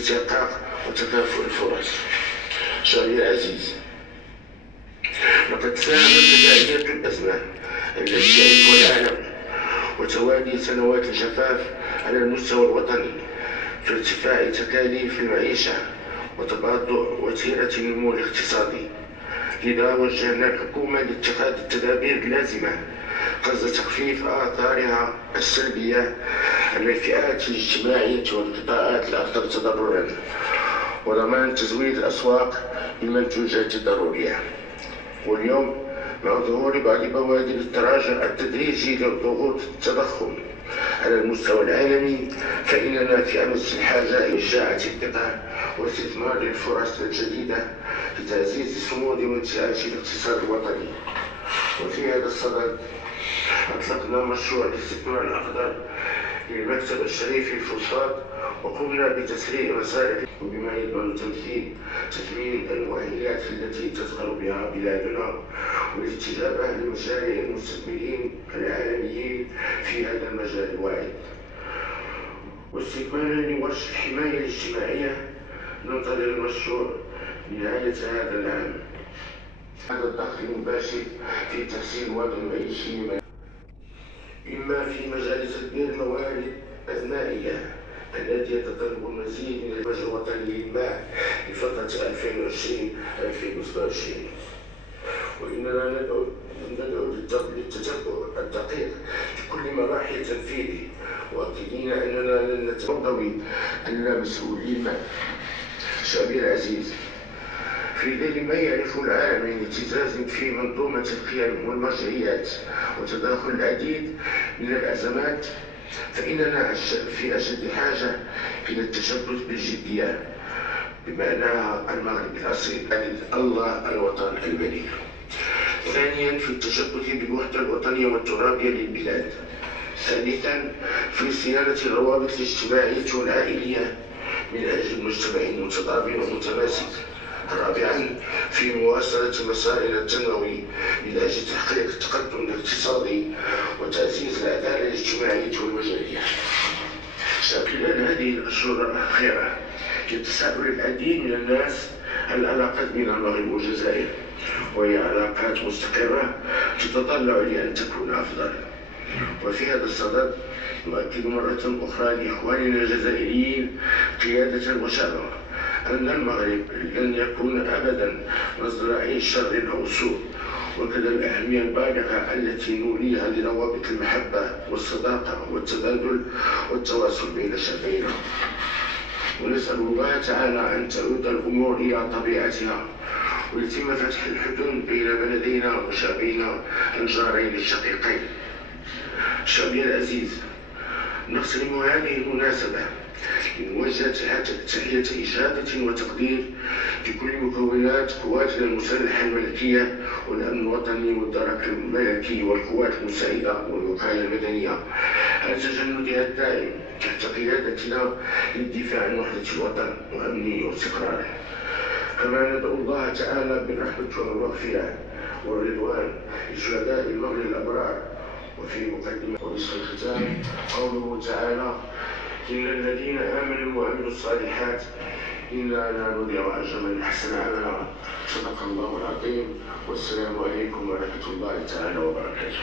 الاستحقاق وتكافؤ الفرص. شعبي العزيز، لقد ساهمت تداعيات الأزمة التي يعيشها العالم وتوالي سنوات الجفاف على المستوى الوطني في ارتفاع تكاليف المعيشة وتباطؤ وتيرة النمو الاقتصادي. لذا وجهنا الحكومة لاتخاذ التدابير اللازمة قصد تخفيف آثارها السلبية على الفئات الاجتماعية والقطاعات الأكثر تضررا، وضمان تزويد الأسواق بالمنتوجات الضرورية. واليوم مع ظهور بعض بوادر التراجع التدريجي لضغوط التضخم على المستوى العالمي، فإننا في أمس الحاجة إلى إشاعة الثقة واستثمار الفرص الجديدة لتعزيز صمود وانتعاش الاقتصاد الوطني. وفي هذا الصدد أطلقنا مشروع الاستثمار الأخضر للمكتب الشريف للفوسفات، وقمنا بتسريع مسارح بما يضمن تثمين المؤهلات التي تزخر بها بلادنا والاستجابة لمشاريع المستثمرين العالميين في هذا المجال الواعد. واستكمالا لورش الحماية الاجتماعية، ننتظر المشروع نهاية هذا العام. هذا الضغط المباشر في تحسين الوضع المعيشي، إما في مجال تدبير الموارد المائية التي يتطلب المزيد من المجهود الوطني للماء لفترة 2020-2027. وإننا ندعو للتتبع الدقيق لكل مراحل تنفيذه، مؤكدين أننا لن نتمضي أننا مسؤولين. شعبي العزيز، في ظل ما يعرفه العالم من اهتزاز في منظومة القيم والمرجعيات وتداخل العديد من الأزمات، فإننا في أشد حاجة إلى التشبث بالجدية بمعناها المغرب الأصيل، الله الوطن المليء. ثانيا، في التشبث بالوحدة الوطنية والترابية للبلاد. ثالثا، في صيانة الروابط الاجتماعية والعائلية من أجل مجتمع متضامن ومتماسك. رابعا، في مواصلة مسارنا التنموي من أجل تحقيق التقدم الاقتصادي وتعزيز العدالة الاجتماعية والمجالية. خلال هذه الأشهر الأخيرة يتساءل العديد من الناس عن العلاقات بين المغرب والجزائر، وهي علاقات مستقرة تتطلع لأن تكون أفضل. وفي هذا الصدد نؤكد مرة أخرى لإخواننا الجزائريين قيادة وشعبا أن المغرب لن يكون أبدا مصدر أي شر أو سوء، وكذا الأهمية البالغة التي نوليها لروابط المحبة والصداقة والتبادل والتواصل بين شعبينا. ونسأل الله تعالى أن تعود الأمور إلى طبيعتها ويتم فتح الحدود بين بلدينا وشعبينا الجارين الشقيقين. شعبي العزيز، نغتنم هذه المناسبة لنوجه تحية إجابة وتقدير لكل مكونات قواتنا المسلحة الملكية والأمن الوطني والدرك الملكي والقوات المساعدة والوقاية المدنية على تجندها الدائم تحت قيادتنا للدفاع عن وحدة الوطن وأمنه واستقراره. كما ندعو الله تعالى بالرحمة والمغفرة والرضوان لشهداء المغرب الأبرار. وفي مقدمة ونصف الختام قوله تعالى: إن الذين آمنوا وعملوا الصالحات إنا لا نضيع أجر من أحسن عملا. صدق الله العظيم، والسلام عليكم ورحمة الله تعالى وبركاته.